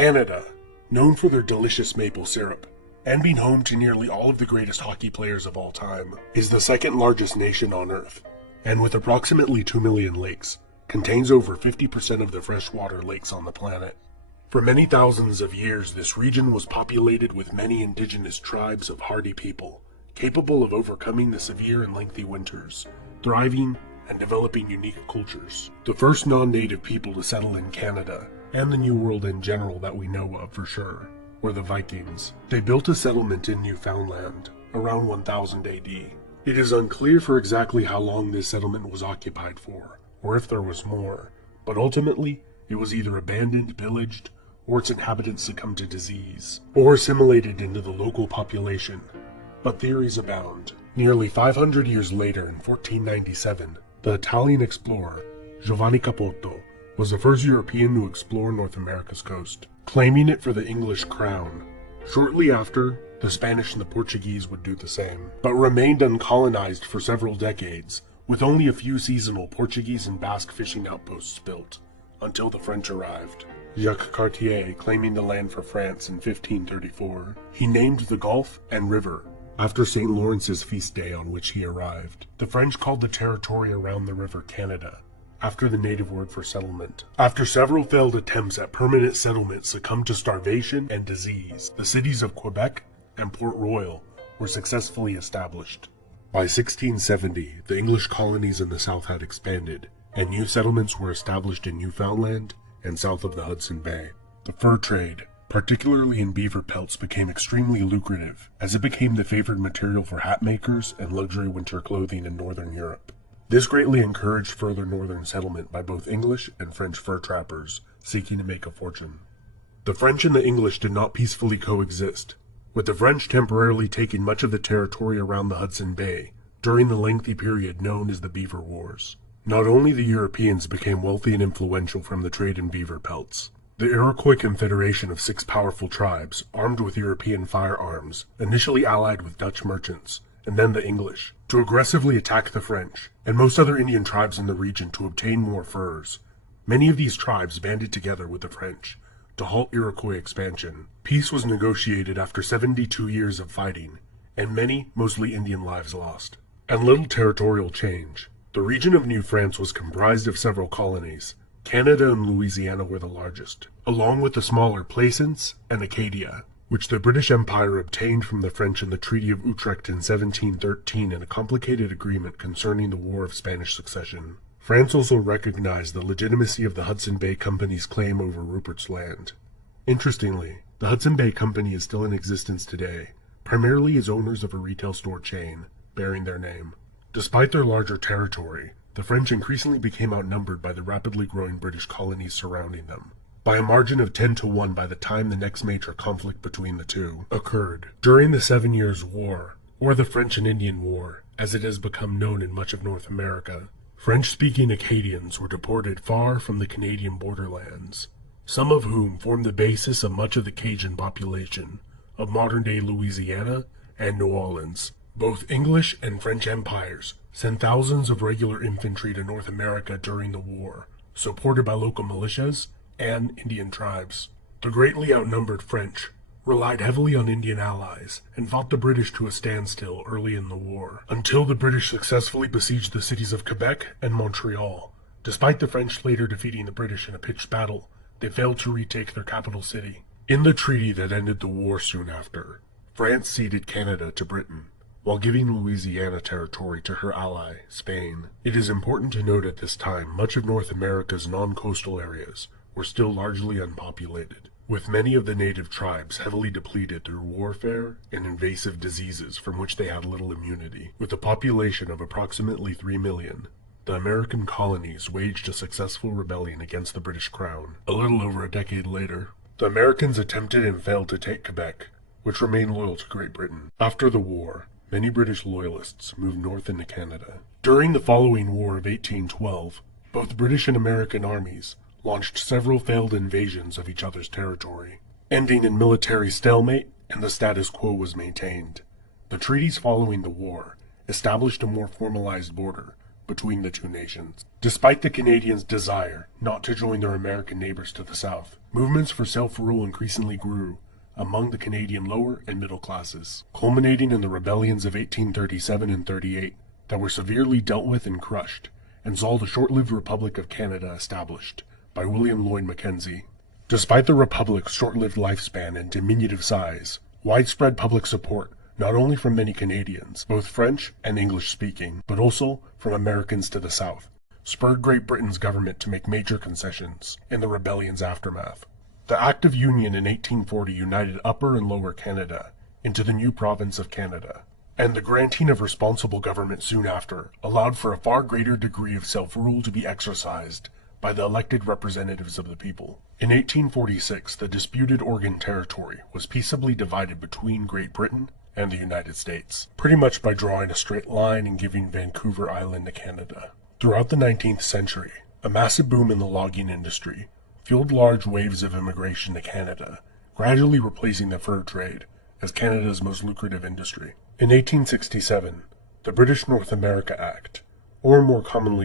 Canada, known for their delicious maple syrup, and being home to nearly all of the greatest hockey players of all time, is the second largest nation on Earth, and with approximately 2 million lakes, contains over 50% of the freshwater lakes on the planet. For many thousands of years, this region was populated with many indigenous tribes of hardy people, capable of overcoming the severe and lengthy winters, thriving and developing unique cultures. The first non-native people to settle in Canada, and the New World in general that we know of for sure, were the Vikings. They built a settlement in Newfoundland around 1000 AD. It is unclear for exactly how long this settlement was occupied for, or if there was more, but ultimately it was either abandoned, pillaged, or its inhabitants succumbed to disease, or assimilated into the local population. But theories abound. Nearly 500 years later, in 1497, the Italian explorer Giovanni Capoto was the first European to explore North America's coast, claiming it for the English crown. Shortly after, the Spanish and the Portuguese would do the same, but remained uncolonized for several decades, with only a few seasonal Portuguese and Basque fishing outposts built, until the French arrived. Jacques Cartier claiming the land for France in 1534, he named the gulf and river after St. Lawrence's feast day on which he arrived. The French called the territory around the river Canada, after the native word for settlement. After several failed attempts at permanent settlement succumbed to starvation and disease, the cities of Quebec and Port Royal were successfully established. By 1670, the English colonies in the south had expanded, and new settlements were established in Newfoundland and south of the Hudson Bay. The fur trade, particularly in beaver pelts, became extremely lucrative, as it became the favored material for hat makers and luxury winter clothing in northern Europe. This greatly encouraged further northern settlement by both English and French fur trappers seeking to make a fortune. The French and the English did not peacefully coexist, with the French temporarily taking much of the territory around the Hudson Bay during the lengthy period known as the Beaver Wars. Not only the Europeans became wealthy and influential from the trade in beaver pelts. The Iroquois Confederation of 6 powerful tribes, armed with European firearms, initially allied with Dutch merchants, and then the English, to aggressively attack the French, and most other Indian tribes in the region to obtain more furs. Many of these tribes banded together with the French to halt Iroquois expansion. Peace was negotiated after 72 years of fighting, and many, mostly Indian lives lost. And little territorial change. The region of New France was comprised of several colonies. Canada and Louisiana were the largest, along with the smaller Plaisance and Acadia, which the British Empire obtained from the French in the Treaty of Utrecht in 1713 in a complicated agreement concerning the War of Spanish Succession. France also recognized the legitimacy of the Hudson Bay Company's claim over Rupert's Land. Interestingly, the Hudson Bay Company is still in existence today, primarily as owners of a retail store chain, bearing their name. Despite their larger territory, the French increasingly became outnumbered by the rapidly growing British colonies surrounding them, by a margin of 10-1 by the time the next major conflict between the two occurred. During the 7 Years' War, or the French and Indian War, as it has become known in much of North America, French-speaking Acadians were deported far from the Canadian borderlands, some of whom formed the basis of much of the Cajun population of modern-day Louisiana and New Orleans. Both English and French empires sent thousands of regular infantry to North America during the war, supported by local militias and Indian tribes. The greatly outnumbered French relied heavily on Indian allies and fought the British to a standstill early in the war, until the British successfully besieged the cities of Quebec and Montreal. Despite the French later defeating the British in a pitched battle, they failed to retake their capital city. In the treaty that ended the war soon after, France ceded Canada to Britain, while giving Louisiana territory to her ally, Spain. It is important to note at this time much of North America's non-coastal areas were still largely unpopulated, with many of the native tribes heavily depleted through warfare and invasive diseases from which they had little immunity. With a population of approximately 3 million, the American colonies waged a successful rebellion against the British Crown. A little over a decade later, the Americans attempted and failed to take Quebec, which remained loyal to Great Britain. After the war, many British loyalists moved north into Canada. During the following War of 1812, both British and American armies launched several failed invasions of each other's territory, ending in military stalemate, and the status quo was maintained. The treaties following the war established a more formalized border between the two nations. Despite the Canadians' desire not to join their American neighbors to the south, Movements for self-rule increasingly grew among the Canadian lower and middle classes, culminating in the rebellions of 1837 and 38 that were severely dealt with and crushed, and saw the short-lived Republic of Canada established by William Lloyd Mackenzie. Despite the Republic's short-lived lifespan and diminutive size, widespread public support, not only from many Canadians, both French and English-speaking, but also from Americans to the south, spurred Great Britain's government to make major concessions in the rebellion's aftermath. The Act of Union in 1840 united Upper and Lower Canada into the new province of Canada, and the granting of responsible government soon after allowed for a far greater degree of self-rule to be exercised by the elected representatives of the people. In 1846, the disputed Oregon Territory was peaceably divided between Great Britain and the United States, pretty much by drawing a straight line and giving Vancouver Island to Canada. Throughout the 19th century, a massive boom in the logging industry fueled large waves of immigration to Canada, gradually replacing the fur trade as Canada's most lucrative industry. In 1867, the British North America Act, or more commonly